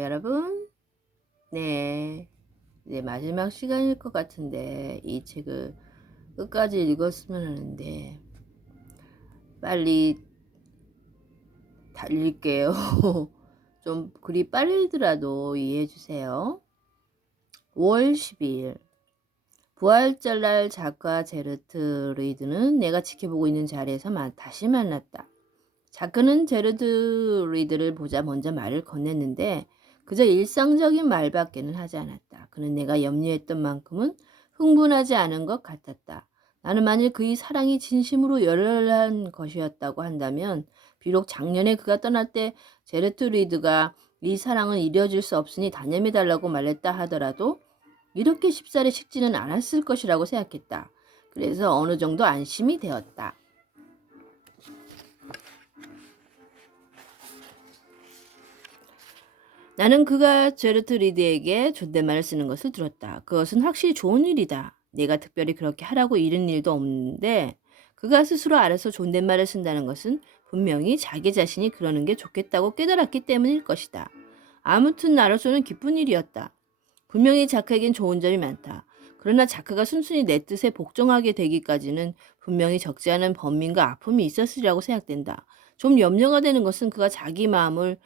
여러분, 네, 이제 마지막 시간일 것 같은데, 이 책을 끝까지 읽었으면 하는데, 빨리 달릴게요. 좀 글이 빨리더라도 이해해 주세요. 5월 12일. 부활절날 작가 제르트 리드는 내가 지켜보고 있는 자리에서 다시 만났다. 작가는 제르트 리드를 보자 먼저 말을 건넸는데 그저 일상적인 말밖에는 하지 않았다. 그는 내가 염려했던 만큼은 흥분하지 않은 것 같았다. 나는 만일 그의 사랑이 진심으로 열렬한 것이었다고 한다면 비록 작년에 그가 떠날 때 제르트 리드가 이 사랑은 이뤄질 수 없으니 단념해달라고 말했다 하더라도 이렇게 쉽사리 식지는 않았을 것이라고 생각했다. 그래서 어느 정도 안심이 되었다. 나는 그가 제르트 리드에게 존댓말을 쓰는 것을 들었다. 그것은 확실히 좋은 일이다. 내가 특별히 그렇게 하라고 이른 일도 없는데 그가 스스로 알아서 존댓말을 쓴다는 것은 분명히 자기 자신이 그러는 게 좋겠다고 깨달았기 때문일 것이다. 아무튼 나로서는 기쁜 일이었다. 분명히 자크에겐 좋은 점이 많다. 그러나 자크가 순순히 내 뜻에 복종하게 되기까지는 분명히 적지 않은 번민과 아픔이 있었으리라고 생각된다. 좀 염려가 되는 것은 그가 자기 마음을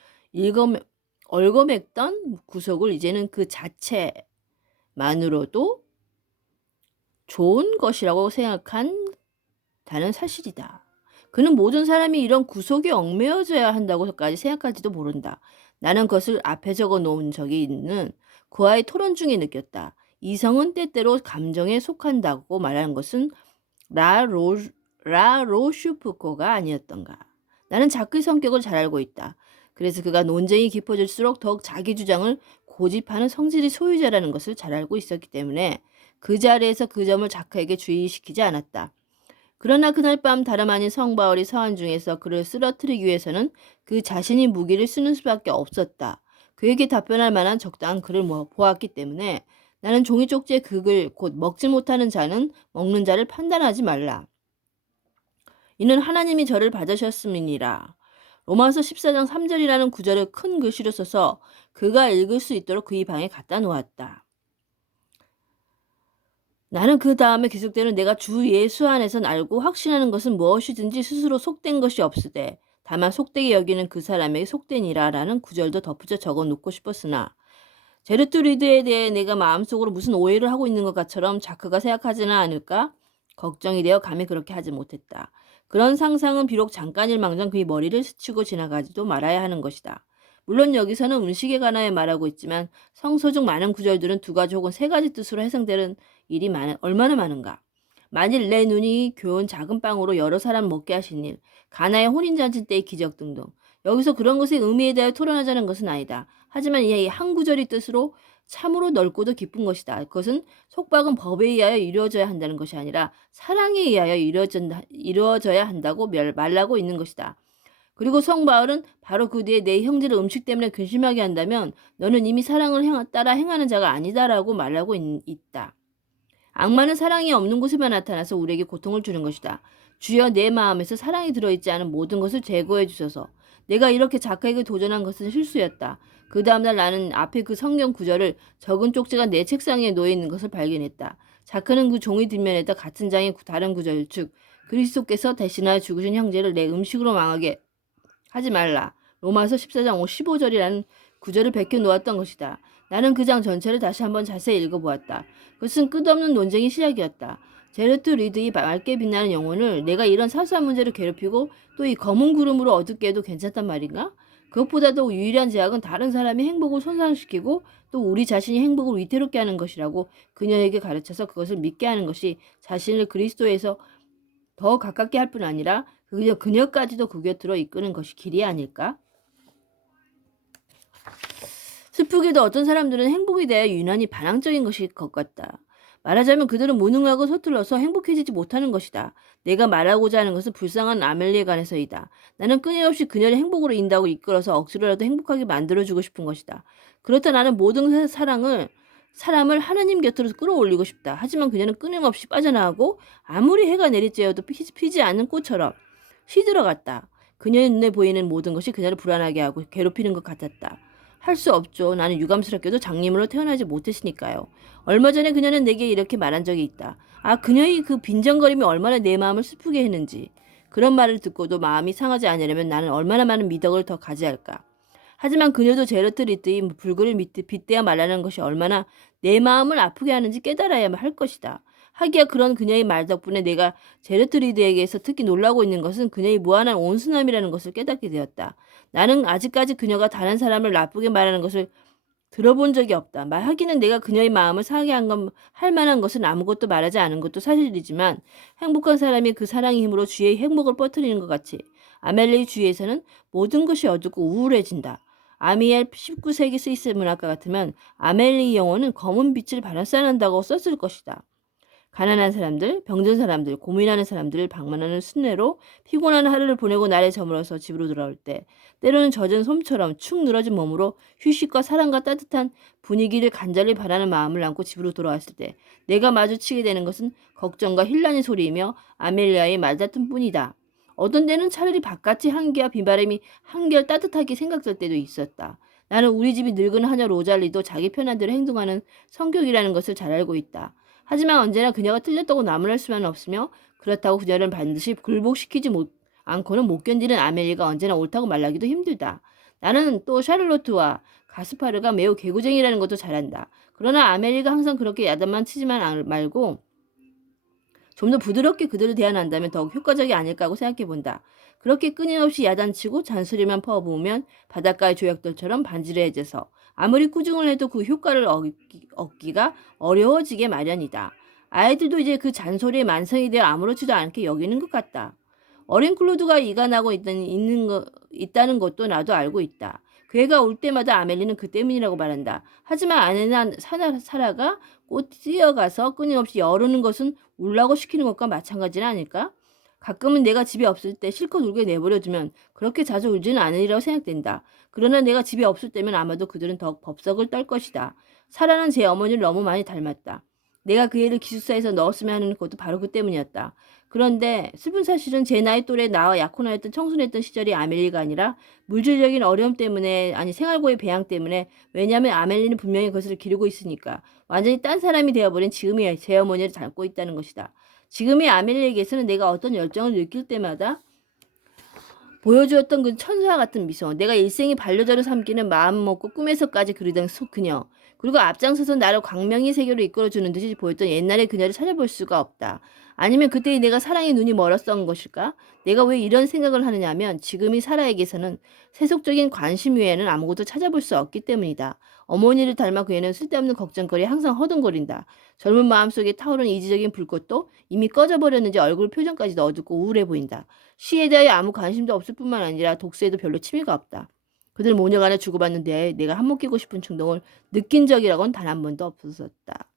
얽어맸던 구속을 이제는 그 자체만으로도 좋은 것이라고 생각한다는 사실이다. 그는 모든 사람이 이런 구속에 얽매여져야 한다고까지 생각할지도 모른다. 나는 그것을 앞에 적어 놓은 적이 있는 그와의 토론 중에 느꼈다. 이성은 때때로 감정에 속한다고 말하는 것은 라로슈프코가 아니었던가. 나는 자크의 성격을 잘 알고 있다. 그래서 그가 논쟁이 깊어질수록 더욱 자기 주장을 고집하는 성질의 소유자라는 것을 잘 알고 있었기 때문에 그 자리에서 그 점을 자크에게 주의시키지 않았다. 그러나 그날 밤 다름 아닌 성바울이 서한 중에서 그를 쓰러뜨리기 위해서는 그 자신이 무기를 쓰는 수밖에 없었다. 그에게 답변할 만한 적당한 글을 보았기 때문에 나는 종이 쪽지에 그글 곧 먹지 못하는 자는 먹는 자를 판단하지 말라. 이는 하나님이 저를 받으셨음이니라. 로마서 14장 3절이라는 구절을 큰 글씨로 써서 그가 읽을 수 있도록 그의 방에 갖다 놓았다. 나는 그 다음에 계속되는 내가 주 예수 안에선 알고 확신하는 것은 무엇이든지 스스로 속된 것이 없으되 다만 속되게 여기는 그 사람에게 속되니라 라는 구절도 덧붙여 적어 놓고 싶었으나 제르트 리드에 대해 내가 마음속으로 무슨 오해를 하고 있는 것처럼 자크가 생각하지는 않을까 걱정이 되어 감히 그렇게 하지 못했다. 그런 상상은 비록 잠깐일망정 그의 머리를 스치고 지나가지도 말아야 하는 것이다. 물론 여기서는 음식에 관하여 말하고 있지만 성서 중 많은 구절들은 두 가지 혹은 세 가지 뜻으로 해석되는 일이 얼마나 많은가. 만일 내 눈이 교훈 작은 빵으로 여러 사람 먹게 하신 일, 가나의 혼인잔치 때의 기적 등등. 여기서 그런 것의 의미에 대하여 토론하자는 것은 아니다. 하지만 이 한 구절의 뜻으로 참으로 넓고도 기쁜 것이다. 그것은 속박은 법에 의하여 이루어져야 한다는 것이 아니라 사랑에 의하여 이루어져야 한다고 말하고 있는 것이다. 그리고 성바울은 바로 그 뒤에 내 형제를 음식 때문에 근심하게 한다면 너는 이미 사랑을 따라 행하는 자가 아니다라고 말하고 있다. 악마는 사랑이 없는 곳에만 나타나서 우리에게 고통을 주는 것이다. 주여 내 마음에서 사랑이 들어있지 않은 모든 것을 제거해 주셔서 내가 이렇게 작가에게 도전한 것은 실수였다. 그 다음날 나는 앞에 그 성경 구절을 적은 쪽지가 내 책상에 놓여 있는 것을 발견했다. 작가는 그 종이 뒷면에다 같은 장의 다른 구절 즉 그리스도께서 대신하여 죽으신 형제를 내 음식으로 망하게 하지 말라. 로마서 14장 15절이라는 구절을 베껴 놓았던 것이다. 나는 그 장 전체를 다시 한번 자세히 읽어보았다. 그것은 끝없는 논쟁의 시작이었다. 제르트 리드의 맑게 빛나는 영혼을 내가 이런 사소한 문제를 괴롭히고 또 이 검은 구름으로 어둡게 해도 괜찮단 말인가? 그것보다도 유일한 제약은 다른 사람의 행복을 손상시키고 또 우리 자신이 행복을 위태롭게 하는 것이라고 그녀에게 가르쳐서 그것을 믿게 하는 것이 자신을 그리스도에서 더 가깝게 할 뿐 아니라 그녀까지도 그 곁으로 이끄는 것이 길이 아닐까? 슬프게도 어떤 사람들은 행복에 대해 유난히 반항적인 것일 것 같다. 말하자면 그들은 무능하고 서툴러서 행복해지지 못하는 것이다. 내가 말하고자 하는 것은 불쌍한 아멜리에 관해서이다. 나는 끊임없이 그녀를 행복으로 인다고 이끌어서 억지로라도 행복하게 만들어주고 싶은 것이다. 그렇다 나는 모든 사람을 하나님 곁으로 끌어올리고 싶다. 하지만 그녀는 끊임없이 빠져나가고 아무리 해가 내리쬐어도 피지 않는 꽃처럼 시들어갔다. 그녀의 눈에 보이는 모든 것이 그녀를 불안하게 하고 괴롭히는 것 같았다. 할 수 없죠. 나는 유감스럽게도 장님으로 태어나지 못했으니까요. 얼마 전에 그녀는 내게 이렇게 말한 적이 있다. 아, 그녀의 그 빈정거림이 얼마나 내 마음을 슬프게 했는지. 그런 말을 듣고도 마음이 상하지 않으려면 나는 얼마나 많은 미덕을 더 가져야 할까. 하지만 그녀도 제르트 리드의 불굴을 빗대어 말하는 것이 얼마나 내 마음을 아프게 하는지 깨달아야 할 것이다. 하기야 그런 그녀의 말 덕분에 내가 제르트 리드에게서 특히 놀라고 있는 것은 그녀의 무한한 온순함이라는 것을 깨닫게 되었다. 나는 아직까지 그녀가 다른 사람을 나쁘게 말하는 것을 들어본 적이 없다. 말하기는 내가 그녀의 마음을 상하게 할 만한 것은 아무것도 말하지 않은 것도 사실이지만 행복한 사람이 그 사랑의 힘으로 주위의 행복을 퍼뜨리는 것 같이 아멜리의 주위에서는 모든 것이 어둡고 우울해진다. 아미엘 19세기 스위스 문학가 같으면 아멜리의 영혼은 검은 빛을 발산한다고 썼을 것이다. 가난한 사람들, 병든 사람들, 고민하는 사람들을 방문하는 순례로 피곤한 하루를 보내고 날에 저물어서 집으로 돌아올 때 때로는 젖은 솜처럼 축 늘어진 몸으로 휴식과 사랑과 따뜻한 분위기를 간절히 바라는 마음을 안고 집으로 돌아왔을 때 내가 마주치게 되는 것은 걱정과 힐난의 소리이며 아멜리아의 말다툼뿐이다. 어떤 때는 차라리 바깥의 한기와 비바람이 한결 따뜻하게 생각될 때도 있었다. 나는 우리 집이 늙은 하녀 로잘리도 자기 편한 대로 행동하는 성격이라는 것을 잘 알고 있다. 하지만 언제나 그녀가 틀렸다고 나무랄 수만은 없으며 그렇다고 그녀를 반드시 굴복시키지 않고는 못 견디는 아멜리가 언제나 옳다고 말하기도 힘들다. 나는 또 샤를로트와 가스파르가 매우 개구쟁이라는 것도 잘 안다. 그러나 아멜리가 항상 그렇게 야단만 치지만 말고 좀 더 부드럽게 그들을 대안한다면 더욱 효과적이 아닐까 하고 생각해 본다. 그렇게 끊임없이 야단치고 잔소리만 퍼부으면 바닷가의 조약돌처럼 반지르해져서 아무리 꾸중을 해도 그 효과를 얻기가 어려워지게 마련이다. 아이들도 이제 그 잔소리에 만성이 되어 아무렇지도 않게 여기는 것 같다. 어린 클로드가 이가 나고 있다는 것도 나도 알고 있다. 그 애가 올 때마다 아멜리는 그 때문이라고 말한다. 하지만 아내나 사라가 꽃 뛰어가서 끊임없이 여르는 것은 울라고 시키는 것과 마찬가지는 아닐까? 가끔은 내가 집에 없을 때 실컷 울게 내버려두면 그렇게 자주 울지는 않으리라고 생각된다. 그러나 내가 집에 없을 때면 아마도 그들은 더욱 법석을 떨 것이다. 사라는 제 어머니를 너무 많이 닮았다. 내가 그 애를 기숙사에서 넣었으면 하는 것도 바로 그 때문이었다. 그런데 슬픈 사실은 제 나이 또래 나와 약혼하였던 청순했던 시절이 아멜리가 아니라 물질적인 어려움 때문에 아니 생활고의 배양 때문에 왜냐하면 아멜리는 분명히 그것을 기르고 있으니까 완전히 딴 사람이 되어버린 지금의 제 어머니를 닮고 있다는 것이다. 지금의 아멜리에게서는 내가 어떤 열정을 느낄 때마다 보여주었던 그 천사와 같은 미소, 내가 일생이 반려자로 삼기는 마음 먹고 꿈에서까지 그리던 그녀, 그리고 앞장서서 나를 광명의 세계로 이끌어주는 듯이 보였던 옛날의 그녀를 찾아볼 수가 없다. 아니면 그때의 내가 사랑의 눈이 멀었던 것일까? 내가 왜 이런 생각을 하느냐 하면 지금의 사라에게서는 세속적인 관심 외에는 아무것도 찾아볼 수 없기 때문이다. 어머니를 닮아 그 애는 쓸데없는 걱정거리에 항상 허둥거린다. 젊은 마음속에 타오르는 이지적인 불꽃도 이미 꺼져버렸는지 얼굴 표정까지도 어둡고 우울해 보인다. 시에 대하여 아무 관심도 없을 뿐만 아니라 독서에도 별로 취미가 없다. 그들 모녀간에 주고받는데 내가 한몫 끼고 싶은 충동을 느낀 적이라고는 단 한 번도 없었다.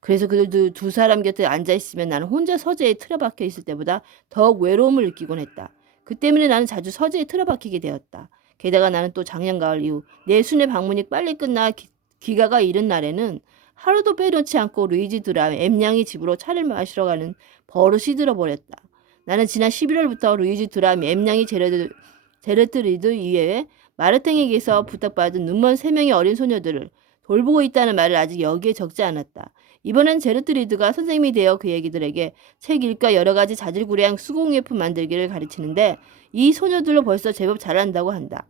그래서 그들 두 사람 곁에 앉아있으면 나는 혼자 서재에 틀어박혀 있을 때보다 더욱 외로움을 느끼곤 했다. 그 때문에 나는 자주 서재에 틀어박히게 되었다. 게다가 나는 또 작년 가을 이후 내 순회 방문이 빨리 끝나 귀가가 이른 날에는 하루도 빼놓지 않고 루이지 드라 엠냥이 집으로 차를 마시러 가는 버릇이 들어버렸다. 나는 지난 11월부터 루이지 드라 엠냥이 제르트 리드 이외에 마르탱에게서 부탁받은 눈먼 3명의 어린 소녀들을 돌보고 있다는 말을 아직 여기에 적지 않았다. 이번엔 제르트 리드가 선생님이 되어 그 애기들에게 책 읽과 여러 가지 자질구레한 수공예품 만들기를 가르치는데 이 소녀들로 벌써 제법 잘한다고 한다.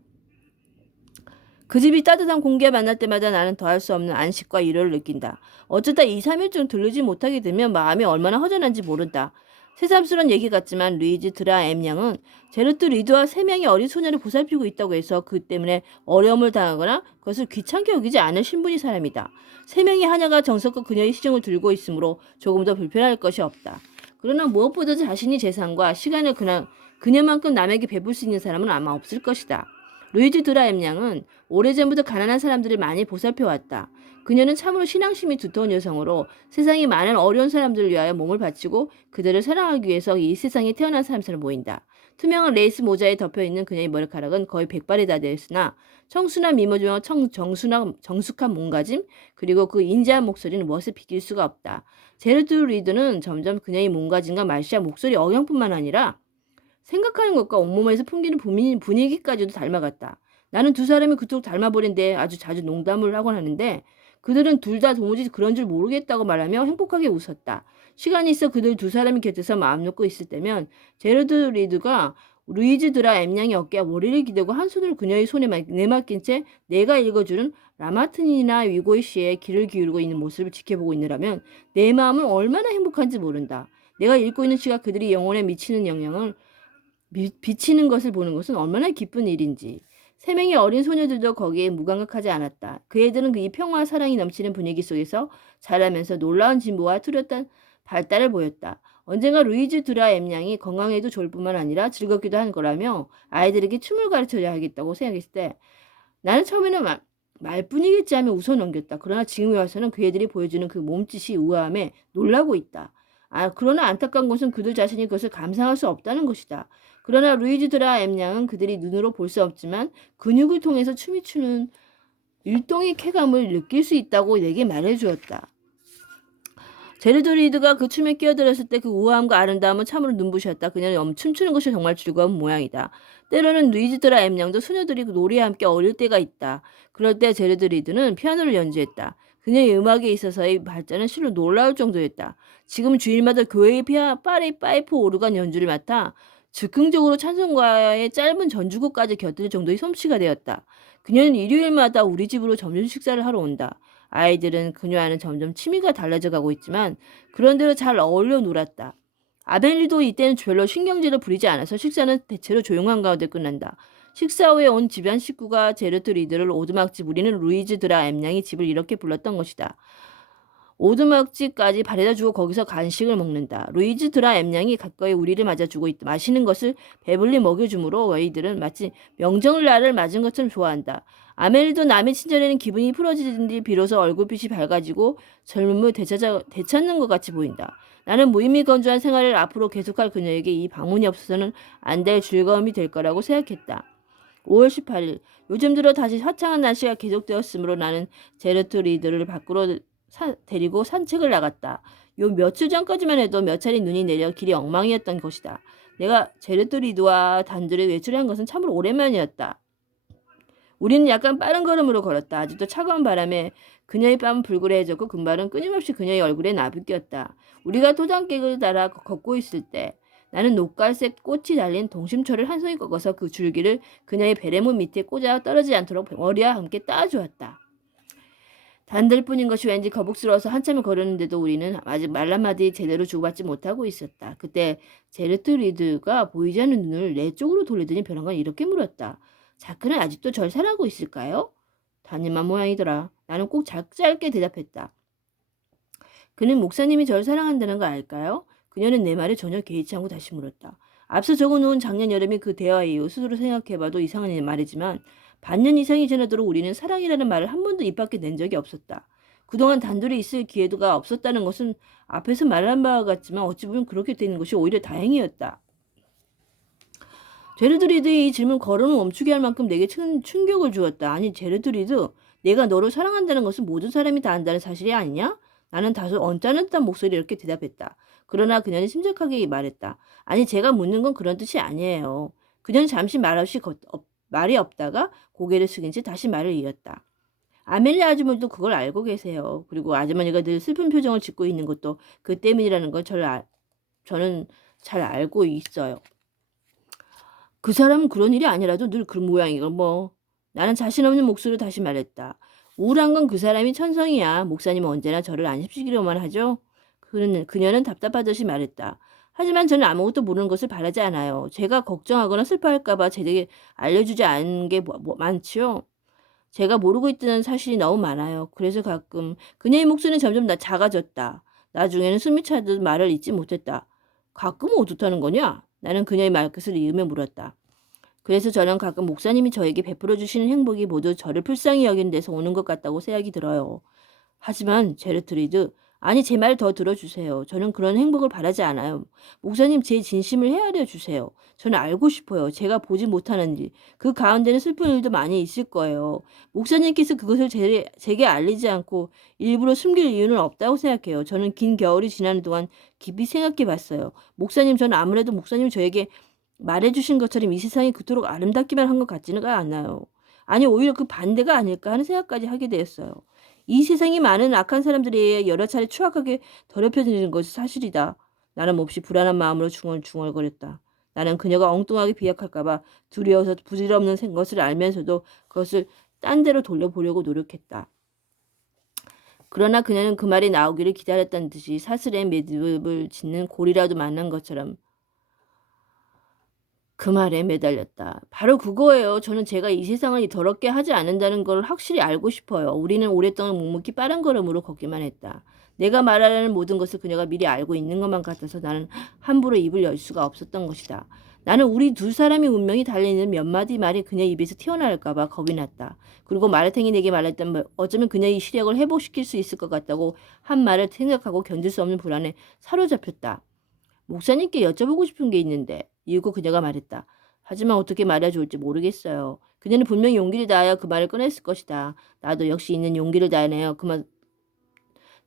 그 집이 따뜻한 공기에 만날 때마다 나는 더할 수 없는 안식과 위로를 느낀다. 어쩌다 2, 3일쯤 들르지 못하게 되면 마음이 얼마나 허전한지 모른다. 새삼스런 얘기 같지만 루이지 드라 엠양은 제르트 리드와 3명의 어린 소녀를 보살피고 있다고 해서 그 때문에 어려움을 당하거나 그것을 귀찮게 여기지 않을 신분이 사람이다. 3명의 하녀가 정성껏 그녀의 시중을 들고 있으므로 조금 더 불편할 것이 없다. 그러나 무엇보다 자신이 재산과 시간을 그녀만큼 남에게 베풀 수 있는 사람은 아마 없을 것이다. 루이지 드라 엠양은 오래전부터 가난한 사람들을 많이 보살펴왔다. 그녀는 참으로 신앙심이 두터운 여성으로 세상에 많은 어려운 사람들을 위하여 몸을 바치고 그들을 사랑하기 위해서 이 세상에 태어난 사람처럼 보인다. 투명한 레이스 모자에 덮여있는 그녀의 머리카락은 거의 백발이 다 되었으나 청순한 미모와 정숙한 몸가짐 그리고 그 인자한 목소리는 무엇을 비길 수가 없다. 제르트 리드는 점점 그녀의 몸가짐과 말씨와 목소리 억양뿐만 아니라 생각하는 것과 온몸에서 풍기는 분위기까지도 닮아갔다. 나는 두 사람이 그토록 닮아버린데 아주 자주 농담을 하곤 하는데 그들은 둘 다 도무지 그런 줄 모르겠다고 말하며 행복하게 웃었다. 시간이 있어 그들 두 사람이 곁에서 마음 놓고 있을 때면 제르드 리드가 루이즈 드라 엠양의 어깨에 머리를 기대고 한 손을 그녀의 손에 내맡긴 채 내가 읽어주는 라마트닌이나 위고이 씨의 귀를 기울이고 있는 모습을 지켜보고 있느라면 내 마음은 얼마나 행복한지 모른다. 내가 읽고 있는 시가 그들이 영혼에 미치는 영향을 비치는 것을 보는 것은 얼마나 기쁜 일인지. 세 명의 어린 소녀들도 거기에 무감각하지 않았다. 그 애들은 이 평화와 사랑이 넘치는 분위기 속에서 자라면서 놀라운 진보와 뚜렷한 발달을 보였다. 언젠가 루이즈 드라 엠양이 건강에도 좋을 뿐만 아니라 즐겁기도 한 거라며 아이들에게 춤을 가르쳐야 하겠다고 생각했을 때 나는 처음에는 말뿐이겠지 하며 웃어 넘겼다. 그러나 지금에 와서는 그 애들이 보여주는 그 몸짓이 우아함에 놀라고 있다. 그러나 안타까운 것은 그들 자신이 그것을 감상할 수 없다는 것이다. 그러나 루이즈 드라 엠양은 그들이 눈으로 볼 수 없지만 근육을 통해서 춤이 추는 일동의 쾌감을 느낄 수 있다고 내게 말해주었다. 제르드 리드가 그 춤에 끼어들었을 때 그 우아함과 아름다움은 참으로 눈부셨다. 그녀는 춤추는 것이 정말 즐거운 모양이다. 때로는 루이즈 드라 엠양도 소녀들이 그 노래와 함께 어릴 때가 있다. 그럴 때 제르드 리드는 피아노를 연주했다. 그녀의 음악에 있어서의 발전은 실로 놀라울 정도였다. 지금 주일마다 교회의 파이프 오르간 연주를 맡아 즉흥적으로 찬송가의 짧은 전주곡까지 곁들일 정도의 솜씨가 되었다. 그녀는 일요일마다 우리 집으로 점심 식사를 하러 온다. 아이들은 그녀와는 점점 취미가 달라져 가고 있지만 그런대로 잘 어울려 놀았다. 아벨리도 이때는 별로 신경질을 부리지 않아서 식사는 대체로 조용한 가운데 끝난다. 식사 후에 온 집안 식구가 제르트 리드를 오두막집 우리는 루이즈 드라 엠양이 집을 이렇게 불렀던 것이다. 오두막집까지 바래다 주고 거기서 간식을 먹는다. 루이즈 드라 엠양이 가까이 우리를 맞아주고 있다. 마시는 것을 배불리 먹여주므로 저희들은 마치 명절날을 맞은 것처럼 좋아한다. 아멜도 남의 친절에는 기분이 풀어지는 뒤 비로소 얼굴빛이 밝아지고 젊음을 되찾는 것 같이 보인다. 나는 무의미 건조한 생활을 앞으로 계속할 그녀에게 이 방문이 없어서는 안 될 즐거움이 될 거라고 생각했다. 5월 18일 요즘 들어 다시 화창한 날씨가 계속되었으므로 나는 제르트 리드를 밖으로 데리고 산책을 나갔다. 요 며칠 전까지만 해도 몇 차례 눈이 내려 길이 엉망이었던 것이다. 내가 제르트 리드와 단둘이 외출한 것은 참으로 오랜만이었다. 우리는 약간 빠른 걸음으로 걸었다. 아직도 차가운 바람에 그녀의 뺨은 불그레해졌고 금발은 끊임없이 그녀의 얼굴에 나부꼈다. 우리가 토장객을 따라 걷고 있을 때 나는 녹갈색 꽃이 달린 동심초를 한 송이 꺾어서 그 줄기를 그녀의 베레모 밑에 꽂아 떨어지지 않도록 머리와 함께 따주었다. 단들뿐인 것이 왠지 거북스러워서 한참을 걸었는데도 우리는 아직 말 한마디 제대로 주고받지 못하고 있었다. 그때 제르트 리드가 보이지 않는 눈을 내 쪽으로 돌리더니 변한 이렇게 물었다. 자크는 아직도 절 사랑하고 있을까요? 담임한 모양이더라. 나는 꼭 짧게 대답했다. 그는 목사님이 절 사랑한다는 거 알까요? 그녀는 내 말에 전혀 개의치 않고 다시 물었다. 앞서 적어놓은 작년 여름의 그 대화 이후 스스로 생각해봐도 이상한 말이지만 반년 이상이 지나도록 우리는 사랑이라는 말을 한 번도 입 밖에 낸 적이 없었다. 그동안 단둘이 있을 기회가 없었다는 것은 앞에서 말한 바와 같지만 어찌 보면 그렇게 되는 것이 오히려 다행이었다. 제르드 리드의 이 질문 걸음을 멈추게 할 만큼 내게 충격을 주었다. 아니 제르드 리드, 내가 너를 사랑한다는 것은 모든 사람이 다 안다는 사실이 아니냐? 나는 다소 언짢았던 목소리로 이렇게 대답했다. 그러나 그녀는 심각하게 말했다. 아니 제가 묻는 건 그런 뜻이 아니에요. 그녀는 잠시 말이 없다가 고개를 숙인 채 다시 말을 이었다. 아멜리아 아주머니도 그걸 알고 계세요. 그리고 아주머니가 늘 슬픈 표정을 짓고 있는 것도 그 때문이라는 걸 저는 잘 알고 있어요. 그 사람은 그런 일이 아니라도 늘 그런 모양이고 뭐. 나는 자신 없는 목소리로 다시 말했다. 우울한 건 그 사람이 천성이야. 목사님은 언제나 저를 안심시키려만 하죠. 그녀는 답답하듯이 말했다. 하지만 저는 아무것도 모르는 것을 바라지 않아요. 제가 걱정하거나 슬퍼할까 봐 제게 알려주지 않은 게 많지요. 제가 모르고 있다는 사실이 너무 많아요. 그래서 가끔 그녀의 목소리는 점점 작아졌다. 나중에는 숨이 차듯 말을 잇지 못했다. 가끔은 어떻다는 거냐? 나는 그녀의 말끝을 이으며 물었다. 그래서 저는 가끔 목사님이 저에게 베풀어 주시는 행복이 모두 저를 불쌍히 여기는 데서 오는 것 같다고 생각이 들어요. 하지만 제르트리드, 아니 제 말 더 들어주세요. 저는 그런 행복을 바라지 않아요. 목사님 제 진심을 헤아려 주세요. 저는 알고 싶어요. 제가 보지 못하는 일, 그 가운데는 슬픈 일도 많이 있을 거예요. 목사님께서 그것을 제게 알리지 않고 일부러 숨길 이유는 없다고 생각해요. 저는 긴 겨울이 지나는 동안 깊이 생각해 봤어요. 목사님, 저는 아무래도 목사님이 저에게 말해주신 것처럼 이 세상이 그토록 아름답기만 한 것 같지는 않아요. 아니 오히려 그 반대가 아닐까 하는 생각까지 하게 되었어요. 이 세상이 많은 악한 사람들에 의해 여러 차례 추악하게 더럽혀지는 것이 사실이다. 나는 몹시 불안한 마음으로 중얼중얼거렸다. 나는 그녀가 엉뚱하게 비약할까 봐 두려워서 부질없는 것을 알면서도 그것을 딴 데로 돌려보려고 노력했다. 그러나 그녀는 그 말이 나오기를 기다렸다는 듯이 사슬에 매듭을 짓는 고리라도 만난 것처럼 그 말에 매달렸다. 바로 그거예요. 저는 제가 이 세상을 더럽게 하지 않는다는 걸 확실히 알고 싶어요. 우리는 오랫동안 묵묵히 빠른 걸음으로 걷기만 했다. 내가 말하려는 모든 것을 그녀가 미리 알고 있는 것만 같아서 나는 함부로 입을 열 수가 없었던 것이다. 나는 우리 두 사람의 운명이 달려있는 몇 마디 말이 그녀 입에서 튀어나올까 봐 겁이 났다. 그리고 마르탱이 내게 말했던 어쩌면 그녀의 시력을 회복시킬 수 있을 것 같다고 한 말을 생각하고 견딜 수 없는 불안에 사로잡혔다. 목사님께 여쭤보고 싶은 게 있는데 이윽고 그녀가 말했다. 하지만 어떻게 말해야 좋을지 모르겠어요. 그녀는 분명히 용기를 다하여 그 말을 꺼냈을 것이다. 나도 역시 있는 용기를 다하네요. 그만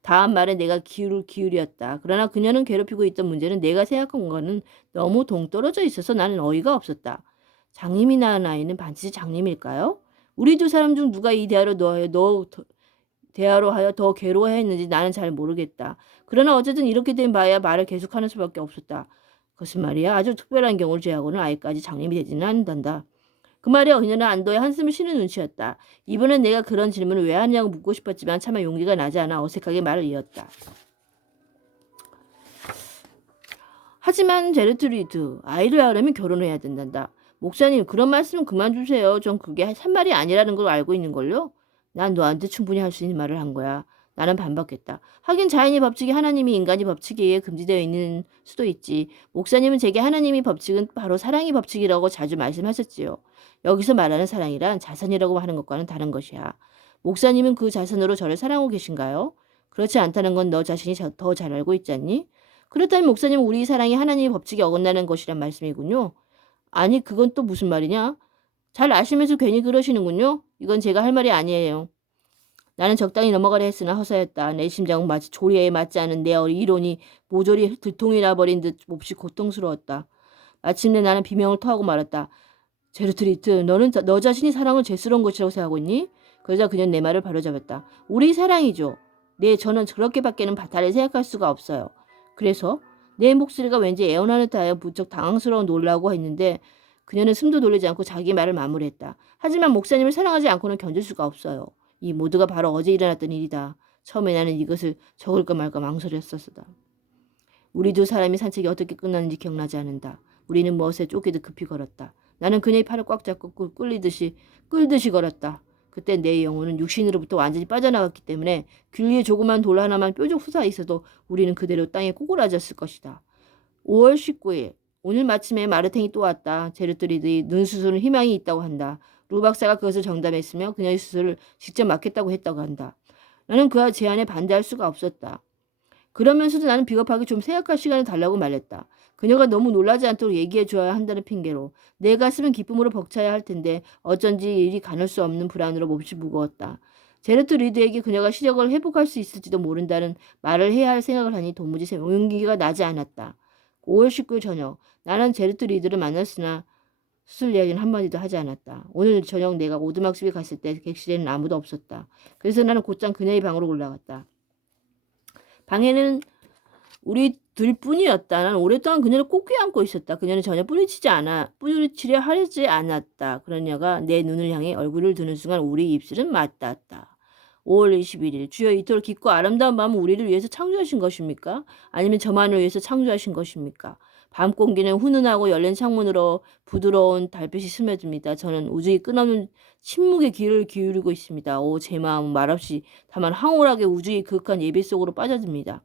다음 말에 내가 귀를 기울였다. 그러나 그녀는 괴롭히고 있던 문제는 내가 생각한 거는 너무 동떨어져 있어서 나는 어이가 없었다. 장님이 낳은 아이는 반드시 장님일까요? 우리 두 사람 중 누가 이 대화로 하여 더 괴로워했는지 나는 잘 모르겠다. 그러나 어쨌든 이렇게 된 바야 말을 계속하는 수밖에 없었다. 그것은 말이야 아주 특별한 경우를 제외하고는 아이까지 장님이 되지는 않는단다. 그 말에 그녀는 안도의 한숨을 쉬는 눈치였다. 이번엔 내가 그런 질문을 왜 하냐고 묻고 싶었지만 차마 용기가 나지 않아 어색하게 말을 이었다. 하지만 제르트리드, 아이를 낳으려면 결혼해야 된단다. 목사님, 그런 말씀은 그만 주세요. 전 그게 한 말이 아니라는 걸 알고 있는걸요? 난 너한테 충분히 할 수 있는 말을 한 거야. 나는 반박했다. 하긴 자연의 법칙이 하나님이 인간의 법칙에 의해 금지되어 있는 수도 있지. 목사님은 제게 하나님의 법칙은 바로 사랑의 법칙이라고 자주 말씀하셨지요. 여기서 말하는 사랑이란 자선이라고 하는 것과는 다른 것이야. 목사님은 그 자선으로 저를 사랑하고 계신가요? 그렇지 않다는 건 너 자신이 더 잘 알고 있지 않니? 그렇다면 목사님은 우리 사랑이 하나님의 법칙에 어긋나는 것이란 말씀이군요. 아니 그건 또 무슨 말이냐? 잘 아시면서 괜히 그러시는군요. 이건 제가 할 말이 아니에요. 나는 적당히 넘어가려 했으나 허사였다. 내 심장은 마치 조리에 맞지 않은 내 이론이 모조리 들통이 나버린 듯 몹시 고통스러웠다. 마침내 나는 비명을 토하고 말았다. 제르트리트, 너는 너 자신이 사랑을 죄스러운 것이라고 생각하고 있니? 그러자 그녀는 내 말을 바로잡았다. 우리 사랑이죠. 네, 저는 그렇게밖에는 다르게 생각할 수가 없어요. 그래서 내 목소리가 왠지 애원하는 듯하여 부쩍 당황스러워 놀라고 했는데 그녀는 숨도 돌리지 않고 자기 말을 마무리했다. 하지만 목사님을 사랑하지 않고는 견딜 수가 없어요. 이 모두가 바로 어제 일어났던 일이다. 처음에 나는 이것을 적을까 말까 망설였었다. 우리 두 사람이 산책이 어떻게 끝났는지 기억나지 않는다. 우리는 무엇에 쫓기듯 급히 걸었다. 나는 그녀의 팔을 꽉 잡고 끌듯이 걸었다. 그때 내 영혼은 육신으로부터 완전히 빠져나갔기 때문에 길 위에 조그만 돌 하나만 뾰족 솟아 있어도 우리는 그대로 땅에 꼬꾸라졌을 것이다. 5월 19일 오늘 마침에 마르탱이 또 왔다. 제르트리드의 눈 수술은 희망이 있다고 한다. 루 박사가 그것을 정담했으며 그녀의 수술을 직접 맡겠다고 했다고 한다. 나는 그와 제안에 반대할 수가 없었다. 그러면서도 나는 비겁하게 좀 생각할 시간을 달라고 말했다. 그녀가 너무 놀라지 않도록 얘기해 줘야 한다는 핑계로 내 가슴은 기쁨으로 벅차야 할 텐데 어쩐지 일이 가눌 수 없는 불안으로 몹시 무거웠다. 제르트 리드에게 그녀가 시력을 회복할 수 있을지도 모른다는 말을 해야 할 생각을 하니 도무지 용기가 나지 않았다. 5월 19일 저녁 나는 제르트 리드를 만났으나 수술 이야기는 한마디도 하지 않았다. 오늘 저녁 내가 오두막집에 갔을 때 객실에는 아무도 없었다. 그래서 나는 곧장 그녀의 방으로 올라갔다. 방에는 우리 둘뿐이었다. 난 오랫동안 그녀를 꼭 껴안고 있었다. 그녀는 전혀 뿌리치려 하지 않았다. 그러냐가 내 눈을 향해 얼굴을 드는 순간 우리 입술은 맞닿았다. 5월 21일 주여 이토록 깊고 아름다운 밤은 우리를 위해서 창조하신 것입니까? 아니면 저만을 위해서 창조하신 것입니까? 밤 공기는 훈훈하고 열린 창문으로 부드러운 달빛이 스며듭니다. 저는 우주의 끝없는 침묵에 귀를 기울이고 있습니다. 오, 제 마음은 말없이 다만 황홀하게 우주의 그윽한 예배 속으로 빠져듭니다.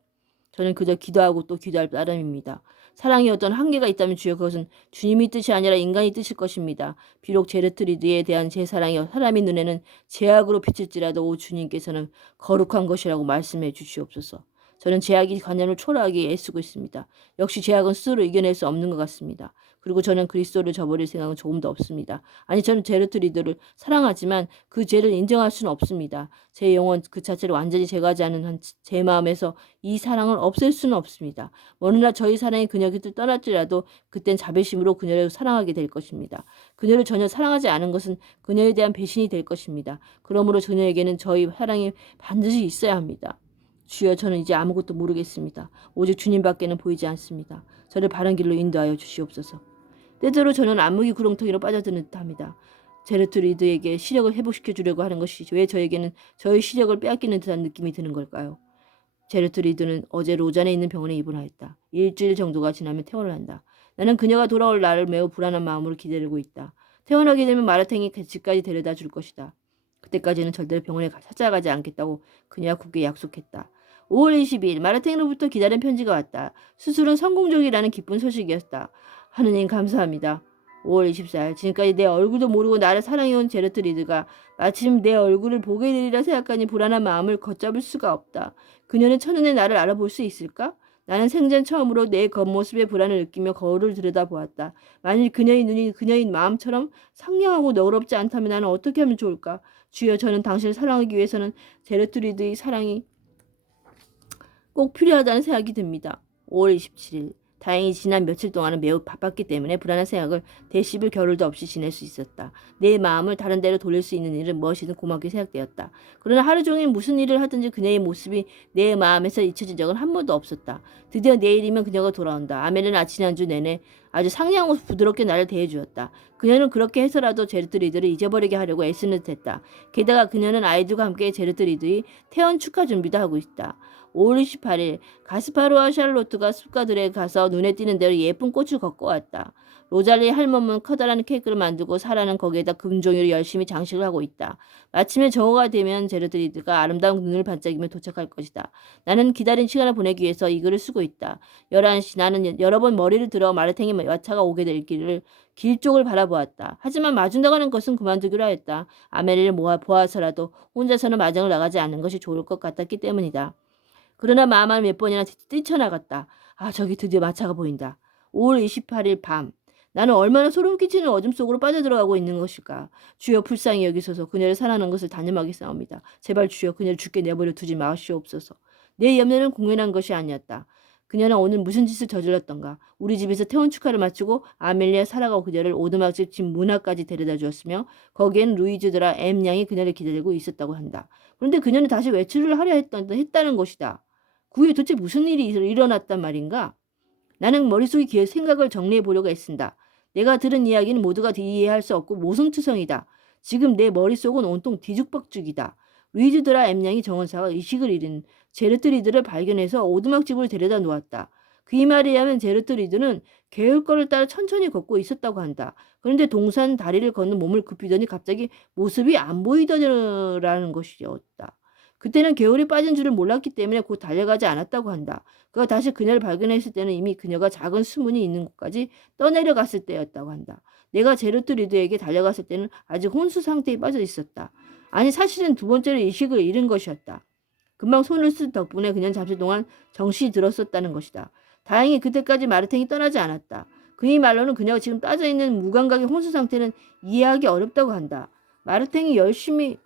저는 그저 기도하고 또 기도할 따름입니다. 사랑에 어떤 한계가 있다면 주여 그것은 주님의 뜻이 아니라 인간의 뜻일 것입니다. 비록 제르트리드에 대한 제 사랑이 사람의 눈에는 제약으로 비칠지라도 오 주님께서는 거룩한 것이라고 말씀해 주시옵소서. 저는 제약이 관념을 초월하기 애쓰고 있습니다. 역시 제약은 스스로 이겨낼 수 없는 것 같습니다. 그리고 저는 그리스도를 저버릴 생각은 조금도 없습니다. 아니 저는 제르트리드를 사랑하지만 그 죄를 인정할 수는 없습니다. 제 영혼 그 자체를 완전히 제거하지 않은 한 제 마음에서 이 사랑을 없앨 수는 없습니다. 어느 날 저희 사랑이 그녀 곁을 떠날지라도 그땐 자배심으로 그녀를 사랑하게 될 것입니다. 그녀를 전혀 사랑하지 않은 것은 그녀에 대한 배신이 될 것입니다. 그러므로 그녀에게는 저희 사랑이 반드시 있어야 합니다. 주여 저는 이제 아무것도 모르겠습니다. 오직 주님밖에는 보이지 않습니다. 저를 바른 길로 인도하여 주시옵소서. 때때로 저는 안목이 구렁텅이로 빠져드는 듯합니다. 제르트리드에게 시력을 회복시켜 주려고 하는 것이 왜 저에게는 저의 시력을 빼앗기는 듯한 느낌이 드는 걸까요? 제르트리드는 어제 로잔에 있는 병원에 입원하였다. 일주일 정도가 지나면 퇴원을 한다. 나는 그녀가 돌아올 날을 매우 불안한 마음으로 기다리고 있다. 퇴원하게 되면 마라탱이 집까지 데려다 줄 것이다. 그때까지는 절대로 병원에 찾아가지 않겠다고 그녀와 굳게 약속했다. 5월 22일 마라탱으로부터 기다린 편지가 왔다. 수술은 성공적이라는 기쁜 소식이었다. 하느님 감사합니다. 5월 24일 지금까지 내 얼굴도 모르고 나를 사랑해온 제르트 리드가 마침 내 얼굴을 보게 되리라 생각하니 불안한 마음을 걷잡을 수가 없다. 그녀는 첫눈에 나를 알아볼 수 있을까? 나는 생전 처음으로 내 겉모습의 불안을 느끼며 거울을 들여다보았다. 만일 그녀의 눈이 그녀의 마음처럼 상냥하고 너그럽지 않다면 나는 어떻게 하면 좋을까? 주여 저는 당신을 사랑하기 위해서는 제르트 리드의 사랑이 꼭 필요하다는 생각이 듭니다. 5월 27일 다행히 지난 며칠 동안은 매우 바빴기 때문에 불안한 생각을 되씹을 겨를도 없이 지낼 수 있었다. 내 마음을 다른 데로 돌릴 수 있는 일은 무엇이든 고맙게 생각되었다. 그러나 하루 종일 무슨 일을 하든지 그녀의 모습이 내 마음에서 잊혀진 적은 한 번도 없었다. 드디어 내일이면 그녀가 돌아온다. 아멜은 지난주 내내 아주 상냥하고 부드럽게 나를 대해주었다. 그녀는 그렇게 해서라도 제르트 리드를 잊어버리게 하려고 애쓰는 듯했다. 게다가 그녀는 아이들과 함께 제르트 리드의 퇴원 축하 준비도 하고 있다. 5월 28일 가스파르와 샬롯트가 숲가들에 가서 눈에 띄는 대로 예쁜 꽃을 걷고 왔다. 로잘리 할멈은 커다란 케이크를 만들고 사라는 거기에다 금종이로 열심히 장식을 하고 있다. 마침내 정오가 되면 제르드리드가 아름다운 눈을 반짝이며 도착할 것이다. 나는 기다린 시간을 보내기 위해서 이 글을 쓰고 있다. 11시 나는 여러 번 머리를 들어 마르탱이 마차가 오게 될 길을 길 쪽을 바라보았다. 하지만 마중나가는 것은 그만두기로 하였다. 아메리를 보아서라도 혼자서는 마중을 나가지 않는 것이 좋을 것 같았기 때문이다. 그러나 마음만 몇 번이나 뛰쳐나갔다. 아 저기 드디어 마차가 보인다. 5월 28일 밤. 나는 얼마나 소름 끼치는 어둠 속으로 빠져들어가고 있는 것일까. 주여 불쌍히 여기소서. 그녀를 사랑하는 것을 단념하게 싸웁니다. 제발 주여 그녀를 죽게 내버려 두지 마시옵소서. 내 염려는 공연한 것이 아니었다. 그녀는 오늘 무슨 짓을 저질렀던가. 우리 집에서 퇴원 축하를 마치고 아멜리아 사라가 그녀를 오두막집 집 문 앞까지 데려다 주었으며 거기엔 루이즈드라 M 양이 그녀를 기다리고 있었다고 한다. 그런데 그녀는 다시 외출을 하려 했다는 것이다. 그 후에 도대체 무슨 일이 일어났단 말인가? 나는 머릿속에 생각을 정리해 보려고 애쓴다. 내가 들은 이야기는 모두가 이해할 수 없고 모성투성이다. 지금 내 머릿속은 온통 뒤죽박죽이다. 루이즈드라 엠양이 정원사가 의식을 잃은 제르트리드를 발견해서 오두막집으로 데려다 놓았다. 그의 말에 의하면 제르트리드는 계획거를 따라 천천히 걷고 있었다고 한다. 그런데 동산 다리를 걷는 몸을 굽히더니 갑자기 모습이 안 보이더라는 것이었다. 그때는 개울에 빠진 줄을 몰랐기 때문에 곧 달려가지 않았다고 한다. 그가 다시 그녀를 발견했을 때는 이미 그녀가 작은 수문이 있는 곳까지 떠내려갔을 때였다고 한다. 내가 제르트 리드에게 달려갔을 때는 아직 혼수 상태에 빠져 있었다. 아니 사실은 두 번째로 의식을 잃은 것이었다. 금방 손을 쓴 덕분에 그녀는 잠시 동안 정신이 들었었다는 것이다. 다행히 그때까지 마르탱이 떠나지 않았다. 그의 말로는 그녀가 지금 빠져있는 무감각의 혼수 상태는 이해하기 어렵다고 한다. 마르탱이 열심히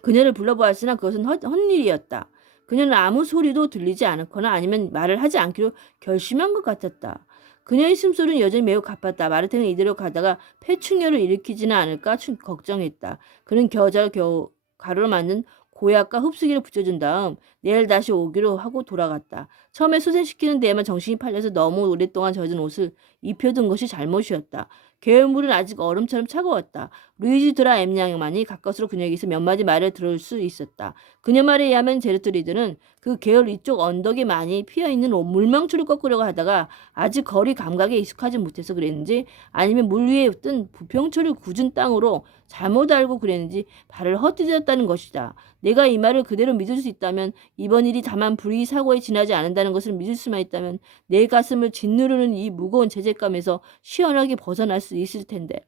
그녀를 불러보았으나 그것은 헛일이었다. 그녀는 아무 소리도 들리지 않거나 아니면 말을 하지 않기로 결심한 것 같았다. 그녀의 숨소리는 여전히 매우 가팠다. 마르탱은 이대로 가다가 폐충혈을 일으키지는 않을까 걱정했다. 그는 겨우 가루로 만든 고약과 흡수기를 붙여준 다음 내일 다시 오기로 하고 돌아갔다. 처음에 수세시키는 데에만 정신이 팔려서 너무 오랫동안 젖은 옷을 입혀둔 것이 잘못이었다. 개울물은 아직 얼음처럼 차가웠다. 루이지 드라 엠양만이 가까스로 그녀에게서 몇 마디 말을 들을 수 있었다. 그녀 말에 의하면 제르트 리드는 그 개울 이쪽 언덕에 많이 피어있는 물망초를 꺾으려고 하다가 아직 거리 감각에 익숙하지 못해서 그랬는지 아니면 물 위에 뜬 부평초를 굳은 땅으로 잘못 알고 그랬는지 발을 헛디뎠다는 것이다. 내가 이 말을 그대로 믿을 수 있다면 이번 일이 다만 불의 사고에 지나지 않는다는 것을 믿을 수만 있다면 내 가슴을 짓누르는 이 무거운 죄책감에서 시원하게 벗어날 수 있을 텐데.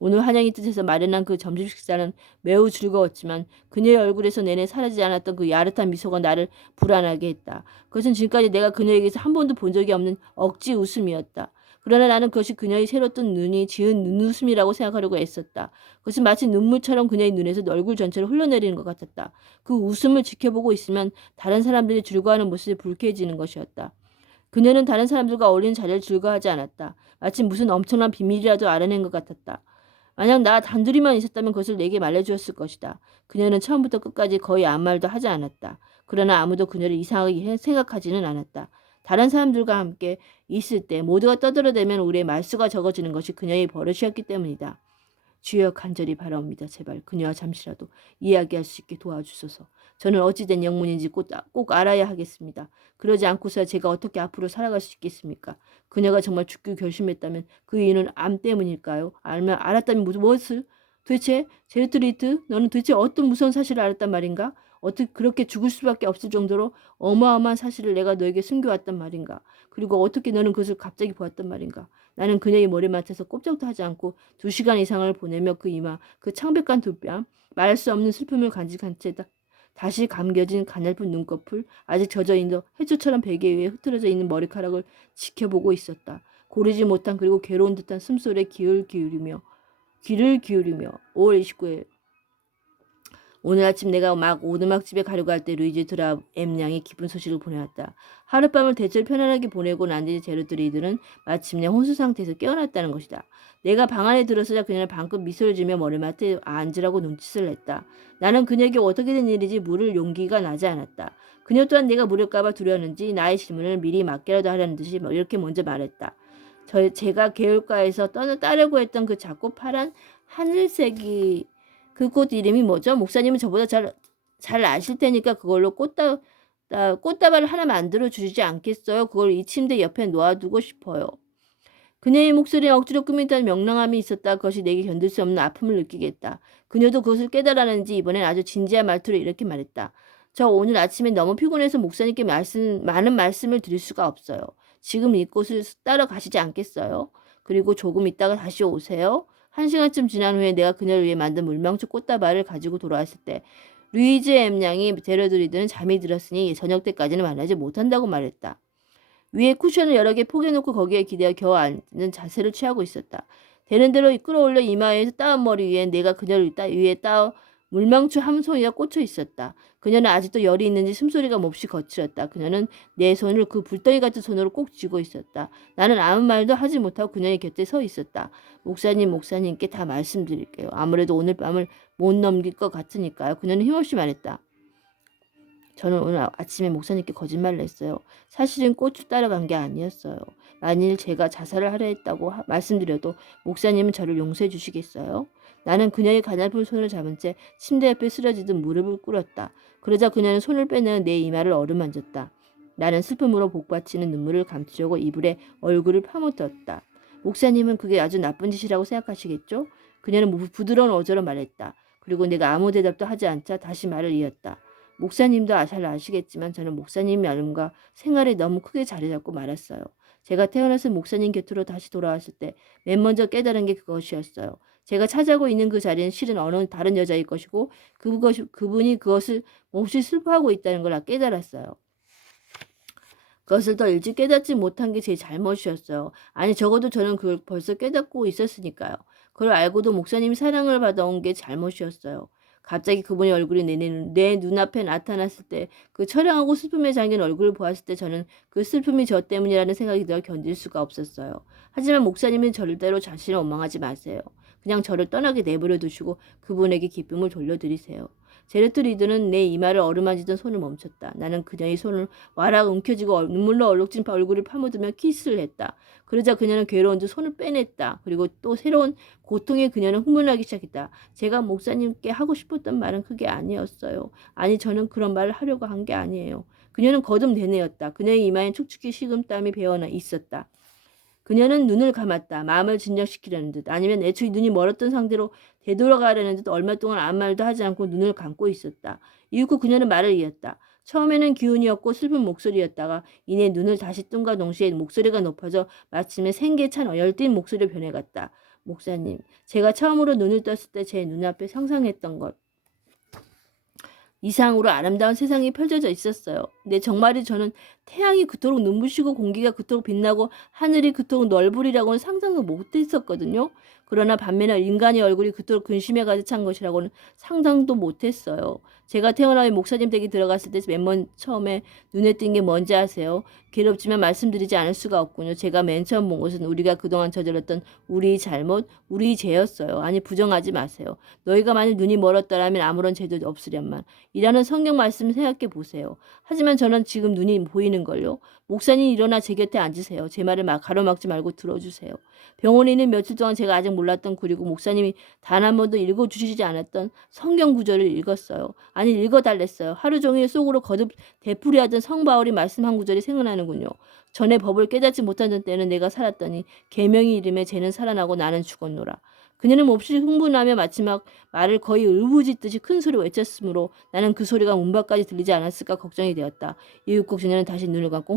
오늘 한양이 뜻에서 마련한 그 점심 식사는 매우 즐거웠지만 그녀의 얼굴에서 내내 사라지지 않았던 그 야릇한 미소가 나를 불안하게 했다. 그것은 지금까지 내가 그녀에게서 한 번도 본 적이 없는 억지 웃음이었다. 그러나 나는 그것이 그녀의 새로 뜬 눈이 지은 눈웃음이라고 생각하려고 애썼다. 그것은 마치 눈물처럼 그녀의 눈에서 얼굴 전체를 흘러내리는 것 같았다. 그 웃음을 지켜보고 있으면 다른 사람들이 즐거워하는 모습이 불쾌해지는 것이었다. 그녀는 다른 사람들과 어울리는 자리를 즐거워하지 않았다. 마치 무슨 엄청난 비밀이라도 알아낸 것 같았다. 만약 나 단둘이만 있었다면 그것을 내게 말해주었을 것이다. 그녀는 처음부터 끝까지 거의 아무 말도 하지 않았다. 그러나 아무도 그녀를 이상하게 생각하지는 않았다. 다른 사람들과 함께 있을 때 모두가 떠들어대면 우리의 말수가 적어지는 것이 그녀의 버릇이었기 때문이다. 주여 간절히 바라옵니다. 제발 그녀와 잠시라도 이야기할 수 있게 도와주소서. 저는 어찌된 영문인지 꼭 알아야 하겠습니다. 그러지 않고서야 제가 어떻게 앞으로 살아갈 수 있겠습니까? 그녀가 정말 죽기로 결심했다면 그 이유는 암 때문일까요? 알았다면 무엇을? 도대체 제르트리트 너는 도대체 어떤 무서운 사실을 알았단 말인가? 어떻게 그렇게 죽을 수밖에 없을 정도로 어마어마한 사실을 내가 너에게 숨겨왔단 말인가? 그리고 어떻게 너는 그것을 갑자기 보았단 말인가? 나는 그녀의 머리맡에서 꼼짝도 하지 않고 2시간 이상을 보내며 그 이마, 그 창백한 두 뺨, 말할 수 없는 슬픔을 간직한 채 다시 감겨진 가냘픈 눈꺼풀, 아직 젖어있는 해초처럼 베개 위에 흐트러져 있는 머리카락을 지켜보고 있었다. 고르지 못한 그리고 괴로운 듯한 숨소리에 귀를 기울이며 5월 29일 오늘 아침 내가 막 오두막집에 가려고 할 때 루이즈 드랍 M양이 기쁜 소식을 보내왔다. 하룻밤을 대체로 편안하게 보내고 난 뒤 제르트리드는 마침내 혼수 상태에서 깨어났다는 것이다. 내가 방 안에 들어서자 그녀는 방금 미소를 지며 머리맡에 앉으라고 눈짓을 했다. 나는 그녀에게 어떻게 된 일인지 물을 용기가 나지 않았다. 그녀 또한 내가 물을까봐 두려웠는지 나의 질문을 미리 맞게라도 하려는 듯이 이렇게 먼저 말했다. 제가 개울가에서 따려고 했던 그 작고 파란 하늘색이 그 꽃 이름이 뭐죠? 목사님은 저보다 잘 아실 테니까 그걸로 꽃다발을 하나 만들어 주지 않겠어요? 그걸 이 침대 옆에 놓아두고 싶어요. 그녀의 목소리에 억지로 꾸민다는 명랑함이 있었다. 그것이 내게 견딜 수 없는 아픔을 느끼게 했다. 그녀도 그것을 깨달았는지 이번엔 아주 진지한 말투로 이렇게 말했다. 저 오늘 아침에 너무 피곤해서 목사님께 많은 말씀을 드릴 수가 없어요. 지금 이 꽃을 따러 가시지 않겠어요? 그리고 조금 있다가 다시 오세요. 1시간쯤 지난 후에 내가 그녀를 위해 만든 물망초 꽃다발을 가지고 돌아왔을 때 루이즈 M 양이 데려드리드는 잠이 들었으니 저녁 때까지는 만나지 못한다고 말했다. 위에 쿠션을 여러 개 포개놓고 거기에 기대어 겨우 앉는 자세를 취하고 있었다. 되는 대로 끌어올려 이마에서 따은 머리 위에 내가 그녀를 위에 따어 물망초 한 송이가 꽂혀 있었다. 그녀는 아직도 열이 있는지 숨소리가 몹시 거칠었다. 그녀는 내 손을 그 불덩이 같은 손으로 꼭 쥐고 있었다. 나는 아무 말도 하지 못하고 그녀의 곁에 서 있었다. 목사님께 다 말씀드릴게요. 아무래도 오늘 밤을 못 넘길 것 같으니까요. 그녀는 힘없이 말했다. 저는 오늘 아침에 목사님께 거짓말을 했어요. 사실은 꽃을 따라간 게 아니었어요. 만일 제가 자살을 하려 했다고 말씀드려도 목사님은 저를 용서해 주시겠어요? 나는 그녀의 가냘픈 손을 잡은 채 침대 옆에 쓰러지듯 무릎을 꿇었다. 그러자 그녀는 손을 빼내 내 이마를 어루만졌다. 나는 슬픔으로 복받치는 눈물을 감추려고 이불에 얼굴을 파묻었다. 목사님은 그게 아주 나쁜 짓이라고 생각하시겠죠? 그녀는 부드러운 어조로 말했다. 그리고 내가 아무 대답도 하지 않자 다시 말을 이었다. 목사님도 잘 아시겠지만 저는 목사님 마음과 생활에 너무 크게 자리 잡고 말았어요. 제가 태어나서 목사님 곁으로 다시 돌아왔을 때 맨 먼저 깨달은 게 그것이었어요. 제가 차지하고 있는 그 자리는 실은 어느 다른 여자일 것이고 그분이 그것을 몹시 슬퍼하고 있다는 걸 깨달았어요. 그것을 더 일찍 깨닫지 못한 게 제 잘못이었어요. 아니 적어도 저는 그걸 벌써 깨닫고 있었으니까요. 그걸 알고도 목사님이 사랑을 받아온 게 잘못이었어요. 갑자기 그분의 얼굴이 내 눈앞에 나타났을 때 그 처량하고 슬픔에 잠긴 얼굴을 보았을 때 저는 그 슬픔이 저 때문이라는 생각이 더 견딜 수가 없었어요. 하지만 목사님은 절대로 자신을 원망하지 마세요. 그냥 저를 떠나게 내버려 두시고 그분에게 기쁨을 돌려드리세요. 제르트리드는 내 이마를 어루만지던 손을 멈췄다. 나는 그녀의 손을 와락 움켜쥐고 눈물로 얼룩진 얼굴을 파묻으며 키스를 했다. 그러자 그녀는 괴로운 듯 손을 빼냈다. 그리고 또 새로운 고통에 그녀는 흥분하기 시작했다. 제가 목사님께 하고 싶었던 말은 그게 아니었어요. 아니 저는 그런 말을 하려고 한 게 아니에요. 그녀는 거듭대뇌었다. 그녀의 이마엔 축축히 식은땀이 배어나 있었다. 그녀는 눈을 감았다. 마음을 진정시키려는 듯 아니면 애초에 눈이 멀었던 상태로 되돌아가려는 듯 얼마 동안 아무 말도 하지 않고 눈을 감고 있었다. 이윽고 그녀는 말을 이었다. 처음에는 기운이었고 슬픈 목소리였다가 이내 눈을 다시 뜬과 동시에 목소리가 높아져 마침내 생기에 찬 열띤 목소리로 변해갔다. 목사님, 제가 처음으로 눈을 떴을 때 제 눈앞에 상상했던 것 이상으로 아름다운 세상이 펼쳐져 있었어요. 근데 정말이 저는 태양이 그토록 눈부시고 공기가 그토록 빛나고 하늘이 그토록 넓으리라고는 상상도 못했었거든요. 그러나 반면에 인간의 얼굴이 그토록 근심에 가득 찬 것이라고는 상상도 못했어요. 제가 태어나며 목사님 댁에 들어갔을 때 맨 처음에 눈에 띈 게 뭔지 아세요? 괴롭지만 말씀드리지 않을 수가 없군요. 제가 맨 처음 본 것은 우리가 그동안 저질렀던 우리 잘못, 우리 죄였어요. 아니 부정하지 마세요. 너희가 만일 눈이 멀었더라면 아무런 죄도 없으련만. 이라는 성경 말씀 생각해 보세요. 하지만 저는 지금 눈이 보이는걸요. 목사님 일어나 제 곁에 앉으세요. 제 말을 가로막지 말고 들어주세요. 병원에 있는 며칠 동안 제가 아직 몰랐던 그리고 목사님이 단 한 번도 읽어주시지 않았던 성경 구절을 읽었어요. 아니 읽어달랬어요. 하루 종일 속으로 거듭 되풀이하던 성바울이 말씀 한 구절이 생각나는군요. 전에 법을 깨닫지 못하던 때는 내가 살았더니 계명이 이름에 쟤는 살아나고 나는 죽었노라. 그녀는 몹시 흥분하며 마지막 말을 거의 울부짖듯이 큰 소리로 외쳤으므로 나는 그 소리가 문 밖까지 들리지 않았을까 걱정이 되었다. 이윽고 그녀는 다시 눈을 감고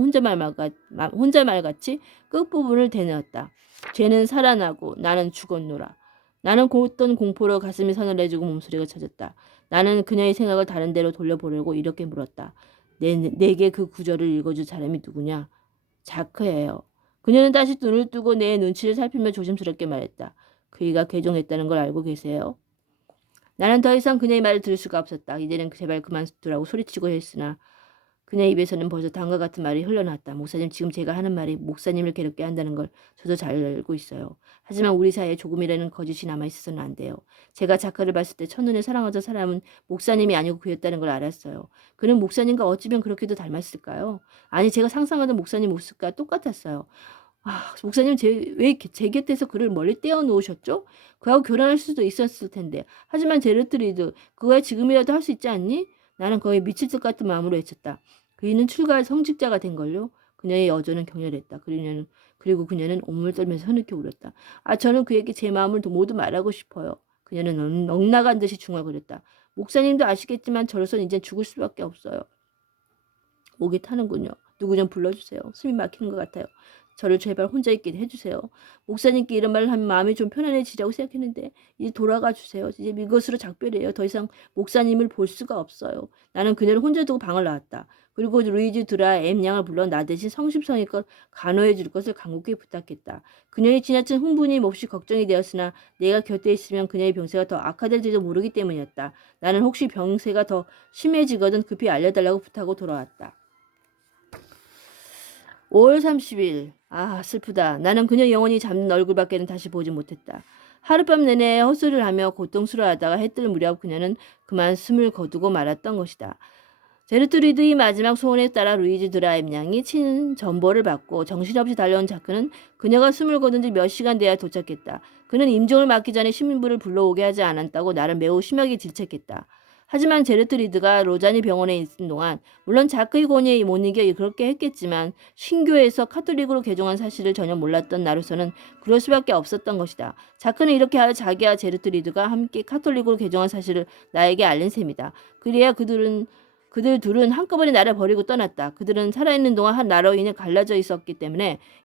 혼잣말같이 끝부분을 대내었다. 죄는 살아나고 나는 죽었노라. 나는 어떤 공포로 가슴이 서늘해지고 몸소리가 쳐졌다. 나는 그녀의 생각을 다른 데로 돌려보려고 이렇게 물었다. 내게 그 구절을 읽어줄 사람이 누구냐? 자크예요. 그녀는 다시 눈을 뜨고 내 눈치를 살피며 조심스럽게 말했다. 그이가 개종했다는 걸 알고 계세요? 나는 더 이상 그녀의 말을 들을 수가 없었다. 이제는 제발 그만두라고 소리치고 했으나 그녀의 입에서는 벌써 다음과 같은 말이 흘러나왔다. 목사님, 지금 제가 하는 말이 목사님을 괴롭게 한다는 걸 저도 잘 알고 있어요. 하지만 우리 사이에 조금이라는 거짓이 남아있어서는 안 돼요. 제가 작가를 봤을 때 첫눈에 사랑하던 사람은 목사님이 아니고 그였다는 걸 알았어요. 그는 목사님과 어찌면 그렇게도 닮았을까요? 아니, 제가 상상하던 목사님 모습과 똑같았어요. 목사님 왜 제 곁에서 그를 멀리 떼어놓으셨죠? 그하고 결혼할 수도 있었을 텐데. 하지만 제르트리드, 그거야 지금이라도 할 수 있지 않니? 나는 거의 미칠 것 같은 마음으로 외쳤다. 그이는 출가할 성직자가 된걸요. 그녀의 여조는 격렬했다. 그리고 그녀는 온몸을 떨면서 흐느껴 울었다. 저는 그에게 제 마음을 모두 말하고 싶어요. 그녀는 넉나간 듯이 중얼거렸다. 목사님도 아시겠지만 저로선 이제 죽을 수밖에 없어요. 목이 타는군요. 누구 좀 불러주세요. 숨이 막히는 것 같아요. 저를 제발 혼자 있게 해주세요. 목사님께 이런 말을 하면 마음이 좀 편안해지려고 생각했는데 이제 돌아가 주세요. 이제 이것으로 작별이에요. 더 이상 목사님을 볼 수가 없어요. 나는 그녀를 혼자 두고 방을 나왔다. 그리고 루이즈 드라 엠양을 불러 나 대신 성심성의껏 간호해 줄 것을 간곡히 부탁했다. 그녀의 지나친 흥분이 몹시 걱정이 되었으나 내가 곁에 있으면 그녀의 병세가 더 악화될지도 모르기 때문이었다. 나는 혹시 병세가 더 심해지거든 급히 알려달라고 부탁하고 돌아왔다. 5월 30일. 슬프다. 나는 그녀 영원히 잠든 얼굴밖에는 다시 보지 못했다. 하룻밤 내내 헛소리를 하며 고통스러워하다가 해 뜰 무렵 그녀는 그만 숨을 거두고 말았던 것이다. 제르트리드의 마지막 소원에 따라 루이즈 드라임 양이 친 전보를 받고 정신없이 달려온 자크는 그녀가 숨을 거둔 지 몇 시간 돼야 도착했다. 그는 임종을 맞기 전에 시민부를 불러오게 하지 않았다고 나를 매우 심하게 질책했다. 하지만 제르트리드가 로자니 병원에 있는 동안 물론 자크의 권위에 못 이겨 그렇게 했겠지만 신교에서 카톨릭으로 개종한 사실을 전혀 몰랐던 나로서는 그럴 수밖에 없었던 것이다. 자크는 이렇게 하여 자기와 제르트리드가 함께 카톨릭으로 개종한 사실을 나에게 알린 셈이다. 그래야 그들 둘은 한꺼번에 나를 버리고 떠났다. 그들은 살아있는 동안 한 나로 인해 갈라져 있었기 때문에